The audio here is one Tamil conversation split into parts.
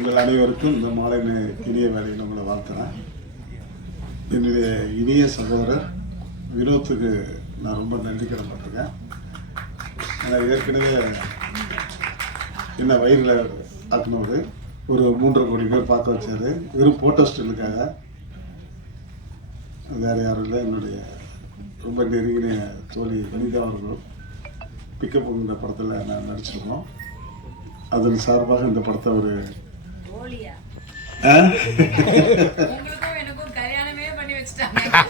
உங்கள் அனைவருக்கும் இந்த மாலை இனிய வேலையில் உங்களை வாழ்த்துறேன். என்னுடைய இனிய சகோதரர் வினோத்துக்கு நான் ரொம்ப நன்றி கடன்பட்டிருக்கேன். ஏன்னா ஏற்கனவே என்ன வயிறில் ஆக்கினவர் ஒரு 3.5 கோடி பேர் பார்க்க வச்சார். வெறும் போட்டோ ஸ்டில்லுக்காக. வேறு யாரும் இல்லை, என்னுடைய ரொம்ப நெருங்கின தோழி வனிதா அவர்கள் பிக்கப்புங்கிற படத்தில் நான் நடிச்சிருக்கோம். அதன் சார்பாக இந்த படத்தை ஒரு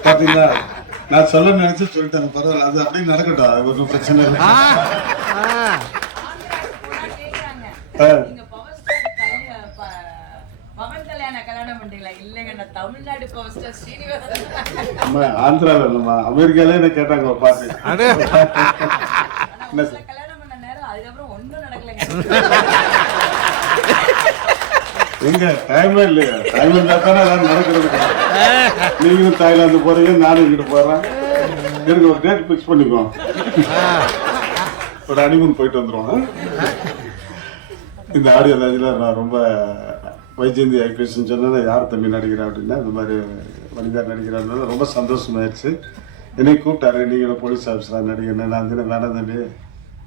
பார்த்தீங்களா, நான் சொல்ல நினைச்சு சொல்லிட்டேன். பரவாயில்ல, அது அப்படியே நடக்கட்டும், ஒன்றும் பிரச்சனை இல்லை. ஆந்திராவில் இல்லைம்மா, அமெரிக்காலே என்ன கேட்டாங்க பாட்டு. எங்க டைமே இல்லையா? டைம் இருந்தா தானே அதான் நடக்கிறது. நீங்களும் தாய்லாந்து போறீங்க, நானும் இங்கிட்டு போறேன். எனக்கு ஒரு டேட் பிக்ஸ் பண்ணிக்கோ, ஒரு ஹனிமூன் போயிட்டு வந்துடுவோம். இந்த ஆடியோ லாஞ்சில் நான் ரொம்ப வைஜெயந்தி ஐபிஎஸ்ன்னு சொன்னா யார் தம்பி நடிக்கிறா அப்படின்னா இந்த மாதிரி வனிதா நடிக்கிறான்னு ரொம்ப சந்தோஷமாயிடுச்சு. என்னை கூப்பிட்டாரு, நீங்களும் போலீஸ் ஆஃபீஸராக நடிக்கிறேன். நான் வந்து வேணாம் தம்பி,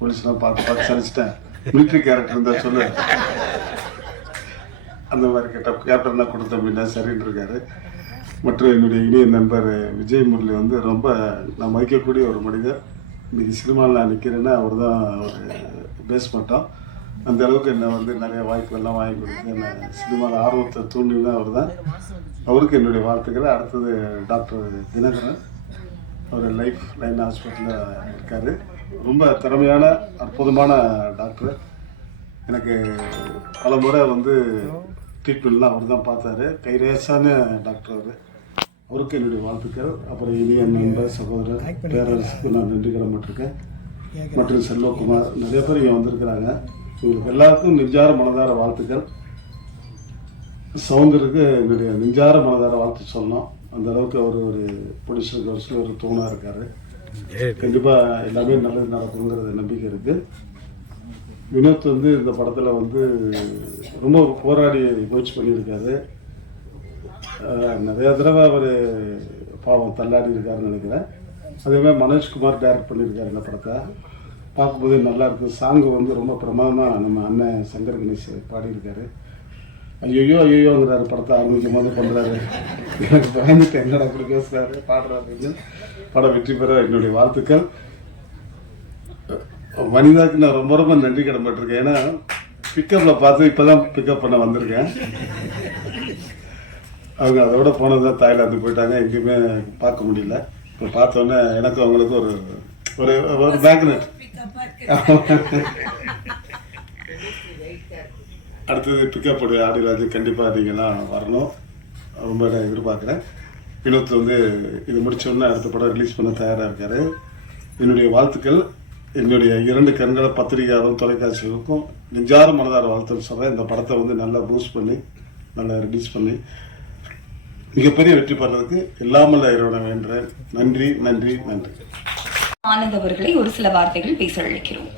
போலீஸ்லாம் பார்த்து சலிச்சிட்டேன், மிலிட்ரி கேரக்டர் இருந்தால் சொல்லு, அந்த மாதிரி கேப்டனாக கொடுத்த அப்படின்னா சரின்னு இருக்காரு. மற்றும் என்னுடைய இனிய நண்பர் விஜய் முரளி வந்து ரொம்ப நான் மதிக்கக்கூடிய ஒரு மனிதர். இன்றைக்கி சினிமாவில் நான் நிற்கிறேன்னா அவர் தான் ஒரு பேஸ் மட்டும். அந்த அளவுக்கு என்னை வந்து நிறைய வாய்ப்புகள்லாம் வாங்கி கொடுத்து என்னை சினிமாவில் ஆர்வத்தை தூண்டினா அவர் தான். அவருக்கு என்னுடைய வாழ்த்துக்கள். அடுத்தது டாக்டர் தினகரன், அவர் லைஃப் லைன் ஹாஸ்பிட்டலில் இருக்கார். ரொம்ப திறமையான அற்புதமான டாக்டர். எனக்கு பல முறை வந்து ட்ரீட்மெண்ட்லாம் அவர் தான் பார்த்தாரு. கைரேசான டாக்டர் அவர். அவருக்கு என்னுடைய வாழ்த்துக்கள். அப்புறம் இனிய நண்பர் சகோதரர் பேரரசுக்கு நான் நன்றி கடன்பட்டிருக்கேன். மற்றும் செல்வகுமார், நிறைய பேர் இங்கே வந்திருக்கிறாங்க. இவங்களுக்கு எல்லாருக்கும் நெஞ்சார மனதார வாழ்த்துக்கள். சவுந்தருக்கு என்னுடைய நெஞ்சார மனதார வாழ்த்து சொல்லணும். அந்த அளவுக்கு அவர் ஒரு ப்ரொடியூசருக்கு ஒரு தூணாக இருக்கார். கண்டிப்பாக எல்லாமே நல்லது நடக்குங்கிறது நம்பிக்கை இருக்குது. வினோத் வந்து இந்த படத்தில் வந்து ரொம்ப போராடி முயற்சி பண்ணியிருக்காரு. நிறைய தடவை அவர் பாவம் தள்ளாடி இருக்காருன்னு நினைக்கிறேன். அதேமாதிரி மனோஜ்குமார் டைரக்ட் பண்ணியிருக்காரு இந்த படத்தை. பார்க்கும்போது நல்லா இருக்குது. சாங்கு வந்து ரொம்ப பிரமாதமாக நம்ம அண்ணன் சங்கர் கணேஷ் பாடியிருக்காரு. ஐயோங்கிறாரு படத்தை ஆரம்பிக்கும் போது பண்ணுறாரு. எனக்கு பயந்துட்டு என்னடா அப்படி பேசுகிறாரு பாடுறாரு. படம் வெற்றி பெற என்னுடைய வாழ்த்துக்கள். வனிதாக்கு நான் ரொம்ப ரொம்ப நன்றி கடன்பட்டிருக்கேன். ஏன்னா பிக்கப்பில் பார்த்து இப்போ தான் பிக்கப் பண்ண வந்திருக்கேன். அவங்க அதோட போனதான் தாய்லாந்து போயிட்டாங்க, எங்கேயுமே பார்க்க முடியல. இப்போ பார்த்தோன்னே எனக்கு அவங்களுக்கு ஒரு ஒரு ஒரு மேக்னெட். அடுத்தது பிக்கப் ஆடிராஜு கண்டிப்பாக நீங்கள்லாம் வரணும், ரொம்ப எதிர்பார்க்குறேன். வினோத் வந்து இது முடிச்சோடனே அடுத்த படம் ரிலீஸ் பண்ண தயாராக இருக்கார். என்னுடைய வாழ்த்துக்கள். என்னுடைய 2 கண்களை பத்திரிகையாளரும் தொலைக்காட்சிகளுக்கும் நெஞ்சார மனதார வாழ்த்துன்னு சொல்கிறேன். இந்த படத்தை வந்து நல்லா பூஸ்ட் பண்ணி நல்லா ரிலீஸ் பண்ணி மிகப்பெரிய வெற்றி பெறதுக்கு எல்லாமல்ல இறைவனை வேண்டுறேன். நன்றி நன்றி நன்றி. ஆனந்த் அவர்களை ஒரு சில வார்த்தைகள் பேச அழைக்கிறோம்.